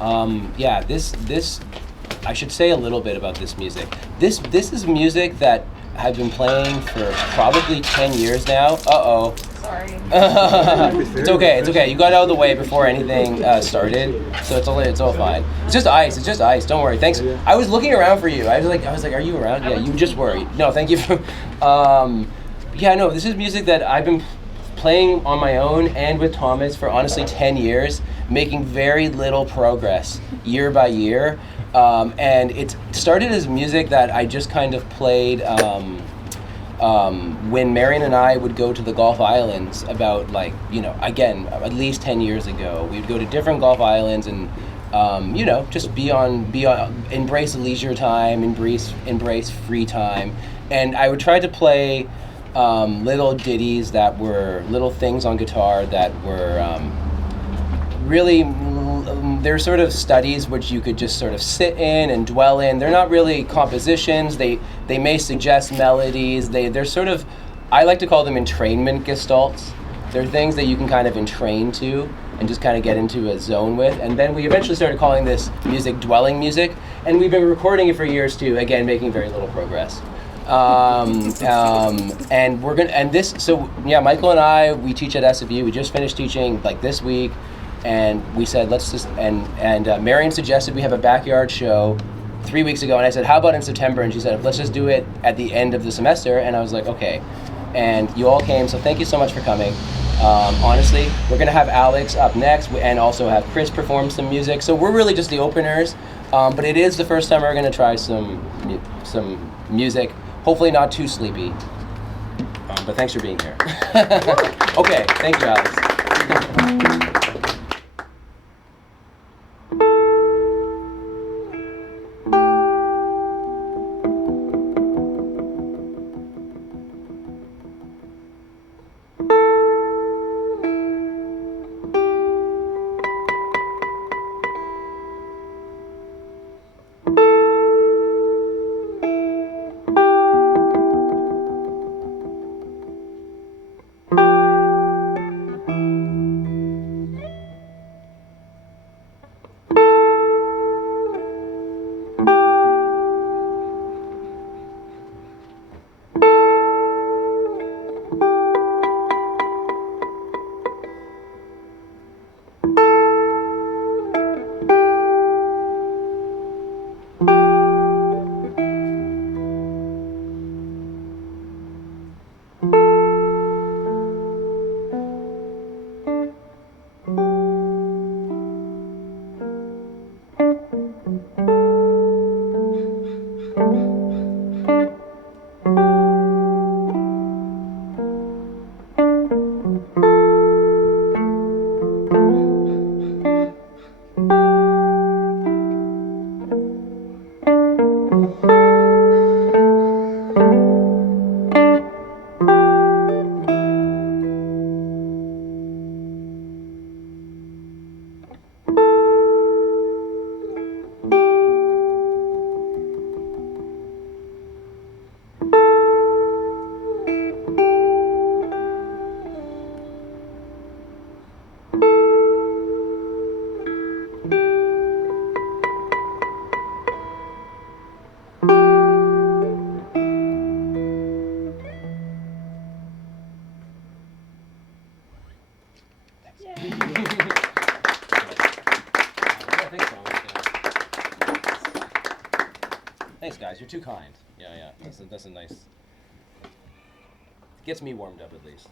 Yeah, this I should say a little bit about this music. This is music that I've been playing for probably 10 years now. Uh-oh. Sorry. It's okay. It's okay. You got out of the way before anything started, so it's all fine. It's just ice. It's just ice. Don't worry. Thanks. I was looking around for you. I was like, are you around? Yeah. You just worried. No, thank you. Yeah. No. This is music that I've been playing on my own and with Thomas for honestly 10 years, making very little progress year by year. And it started as music that I just kind of played when Marion and I would go to the Gulf Islands about, like, you know, again, at least 10 years ago. We would go to different Gulf Islands and, you know, just embrace leisure time, embrace free time. And I would try to play little ditties that were little things on guitar that were really, they're sort of studies which you could just sort of sit in and dwell in. They're not really compositions. They may suggest melodies. They're sort of, I like to call them entrainment gestalts. They're things that you can kind of entrain to and just kind of get into a zone with. And then we eventually started calling this music dwelling music, and we've been recording it for years too, again, making very little progress. And we're gonna, and this, so yeah, Michael and I, we teach at SFU. We just finished teaching like this week, and we said, let's just, and Marion suggested we have a backyard show 3 weeks ago, and I said, how about in September? And she said, let's just do it at the end of the semester. And I was like, okay. And you all came, so thank you so much for coming. Honestly, we're gonna have Alex up next, and also have Chris perform some music. So we're really just the openers, but it is the first time we're gonna try some music. Hopefully not too sleepy, but thanks for being here. Okay, thank you, Alex. Thanks, guys. You're too kind. Yeah. That's a nice. It gets me warmed up at least.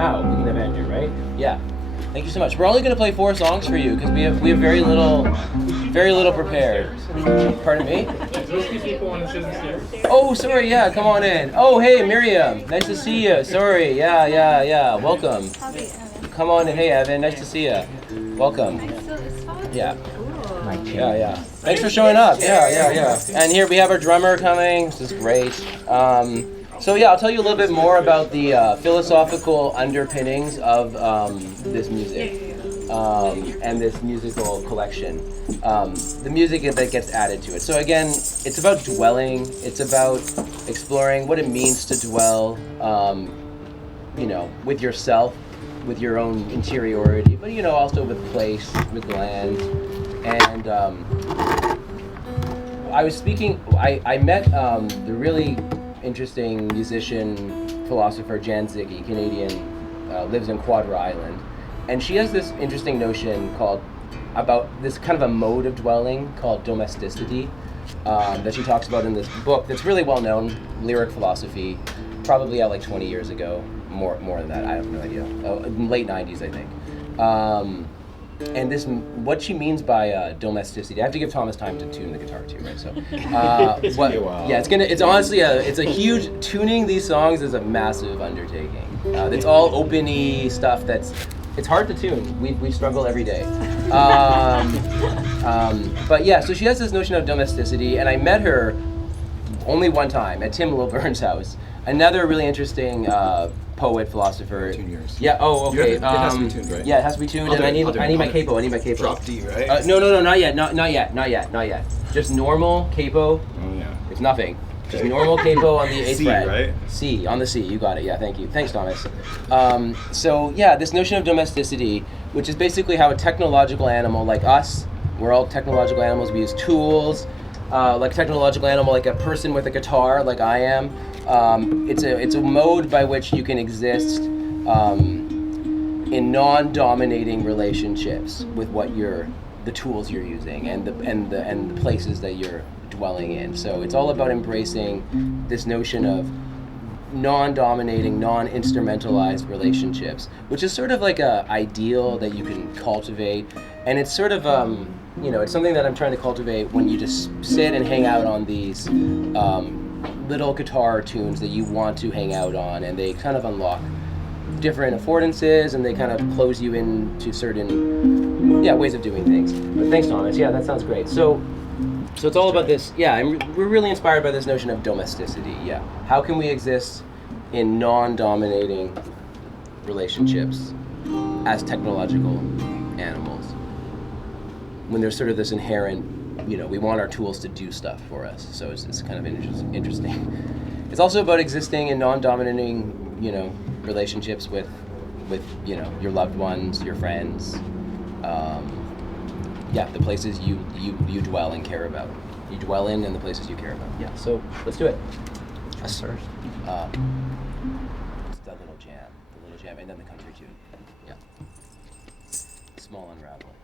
Now we can have Andrew, right? Yeah. Thank you so much. We're only going to play 4 songs for you because we have very little prepared. Pardon me? Oh, sorry. Yeah, come on in. Oh, hey, Miriam. Nice to see you. Sorry. Yeah. Welcome. Come on in. Hey, Evan. Nice to see you. Welcome. Yeah. Yeah. Thanks for showing up. Yeah. And here we have our drummer coming. This is great. So yeah, I'll tell you a little bit more about the philosophical underpinnings of this music and this musical collection. The music that gets added to it. So again, it's about dwelling. It's about exploring what it means to dwell, with yourself, with your own interiority, but also with place, with land. And I was speaking. I met the really interesting musician, philosopher Jan Ziggy, Canadian, lives in Quadra Island, and she has this interesting notion about this kind of a mode of dwelling called domesticity that she talks about in this book that's really well known, Lyric Philosophy, probably out like 20 years ago, more than that, I have no idea, late 90s I think. And this, what she means by domesticity, I have to give Thomas time to tune the guitar too, right? So, It's gonna be a while. Yeah, it's honestly it's a huge, tuning these songs is a massive undertaking. It's all open-y stuff it's hard to tune. We struggle every day. But yeah, so she has this notion of domesticity, and I met her only one time at Tim Lilburn's house. Another really interesting poet, philosopher. Tune yours. Yeah. Oh, okay. It has to be tuned, right? Yeah, it has to be tuned, and I need my capo. I need my capo. Drop D, right? No, not yet. Not yet. Just normal capo. Oh yeah. It's nothing. Just normal capo on the 8th C, fret. right? C, on the C. You got it. Yeah, thank you. Thanks, Thomas. So yeah, this notion of domesticity, which is basically how a technological animal like us, we're all technological animals. We use tools. Like a technological animal, like a person with a guitar, like I am. It's a mode by which you can exist in non-dominating relationships with the tools you're using and the places that you're dwelling in. So it's all about embracing this notion of non-dominating, non-instrumentalized relationships, which is sort of like a ideal that you can cultivate, and it's sort of it's something that I'm trying to cultivate when you just sit and hang out on these little guitar tunes that you want to hang out on, and they kind of unlock different affordances, and they kind of close you into certain ways of doing things. But thanks, Thomas. Yeah, that sounds great. So it's all about this. Yeah, we're really inspired by this notion of domesticity. Yeah, how can we exist in non-dominating relationships as technological animals when there's sort of this inherent, we want our tools to do stuff for us. So it's kind of interesting. It's also about existing in non-dominating, relationships with your loved ones, your friends. The places you dwell and care about. You dwell in and the places you care about. Yeah, so let's do it. Yes, sir. It's the little jam, and then the country tune. Yeah. Small unraveling.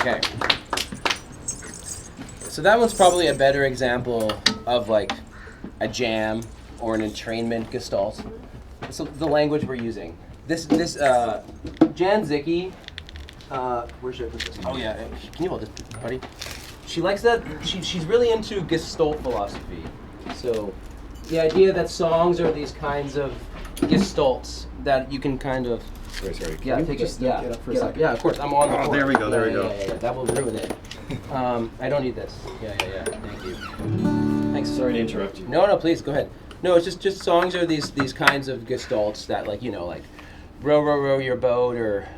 Okay. So that one's probably a better example of like a jam or an entrainment gestalt. So the language we're using. This Jan Zicki, where should I put this? Oh yeah, can you hold this, buddy? She likes that. She's really into gestalt philosophy. So the idea that songs are these kinds of gestalts that you can kind of. Sorry. Yeah, take it. Yeah, get up for a second. Yeah, of course. I'm on the board. There we go. There we go. Yeah. That will ruin it. I don't need this. Yeah. Thank you. Thanks. Sorry to interrupt you. No, please go ahead. No, it's just songs are these kinds of gestalts that like like row row row your boat or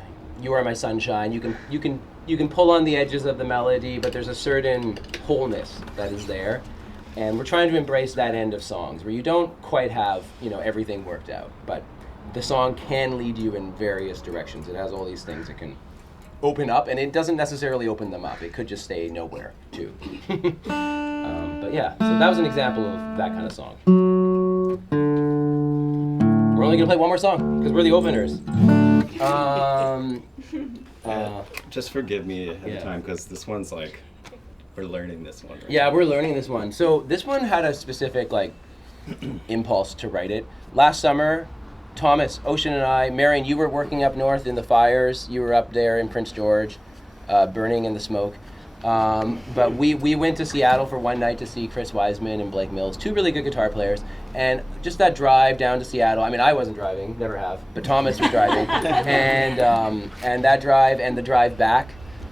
you are my sunshine. You can pull on the edges of the melody, but there's a certain wholeness that is there, and we're trying to embrace that end of songs where you don't quite have everything worked out, but the song can lead you in various directions. It has all these things that can open up, and it doesn't necessarily open them up. It could just stay nowhere, too. But yeah, so that was an example of that kind of song. We're only going to play one more song, because we're the openers. Just forgive me ahead of time, because this one's like, we're learning this one. Right? Yeah, we're learning this one. So this one had a specific impulse to write it. Last summer, Thomas, Ocean, and I, Marion, you were working up north in the fires. You were up there in Prince George, burning in the smoke. But we went to Seattle for one night to see Chris Wiseman and Blake Mills, two really good guitar players. And just that drive down to Seattle, I mean, I wasn't driving, never have, but Thomas was driving. And that drive and the drive back,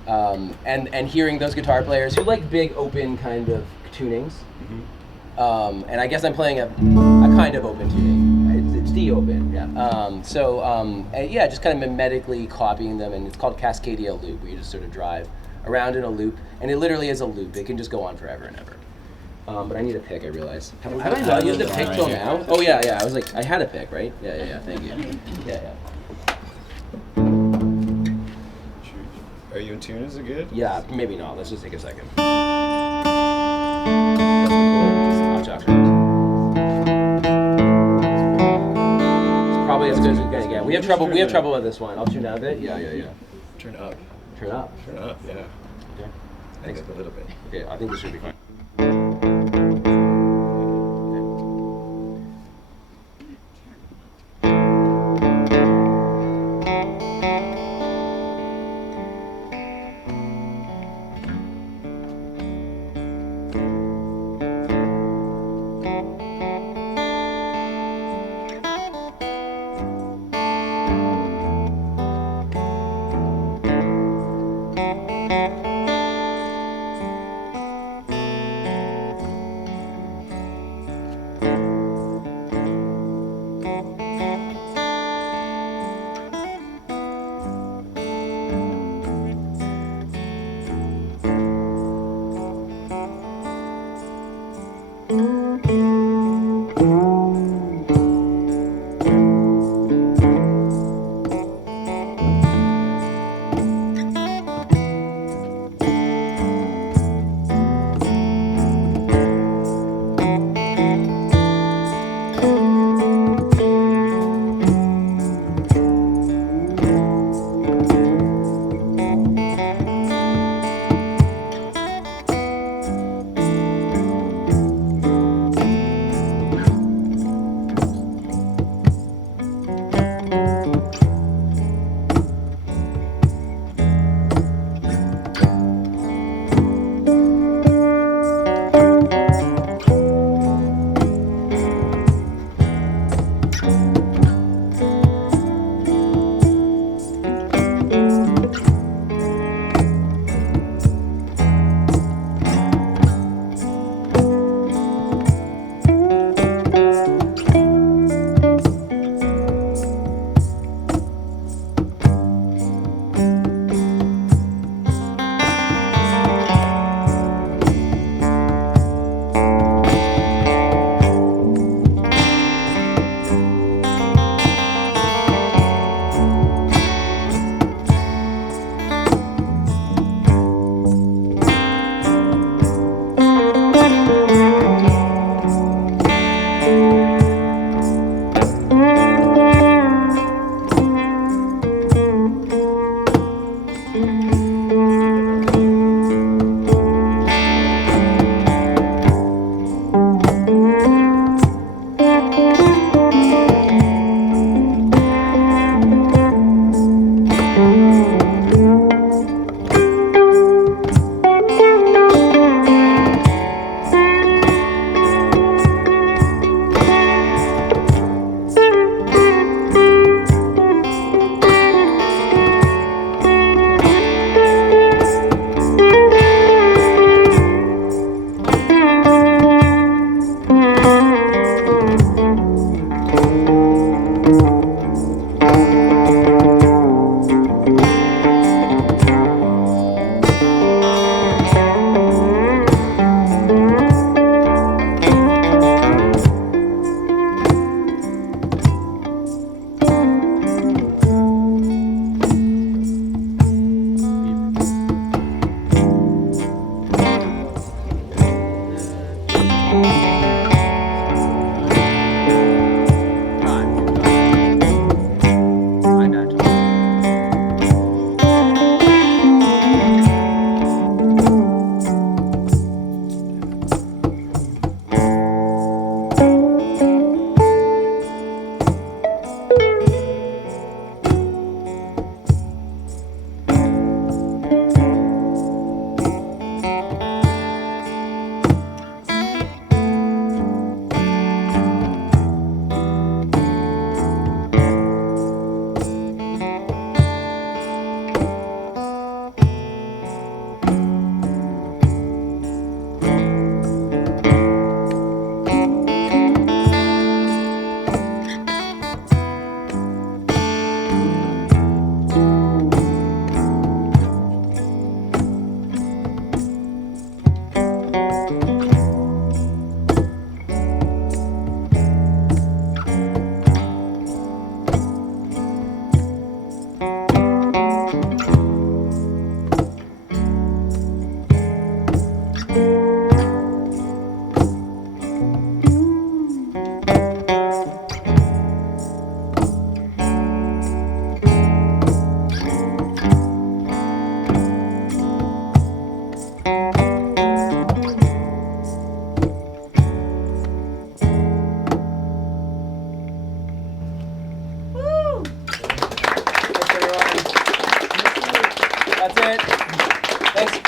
and hearing those guitar players who like big open kind of tunings. Mm-hmm. And I guess I'm playing a kind of open tuning. It's the open, yeah. Just kind of mimetically copying them, and it's called Cascadia loop, where you just sort of drive around in a loop, and it literally is a loop. It can just go on forever and ever. But I need a pick, I realize. Have I not used a pick till now? Oh yeah. I was like, I had a pick, right? Yeah. Thank you. Yeah. Are you in tune? Is it good? Yeah, maybe not. Let's just take a second. That's the chord. Just It's probably as good as it's gonna get. We have trouble with this one. I'll tune down a bit. Yeah. Turn up. Turn up, yeah. Okay. Thanks. A little bit. Okay, I think this should be fine.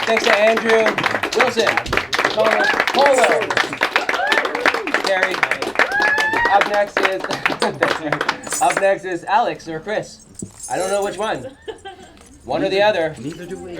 Thanks to Andrew, Wilson, Thomas, Hoeller, Cary. Up next is Alex or Chris. I don't know which one. One or the other. Neither do we.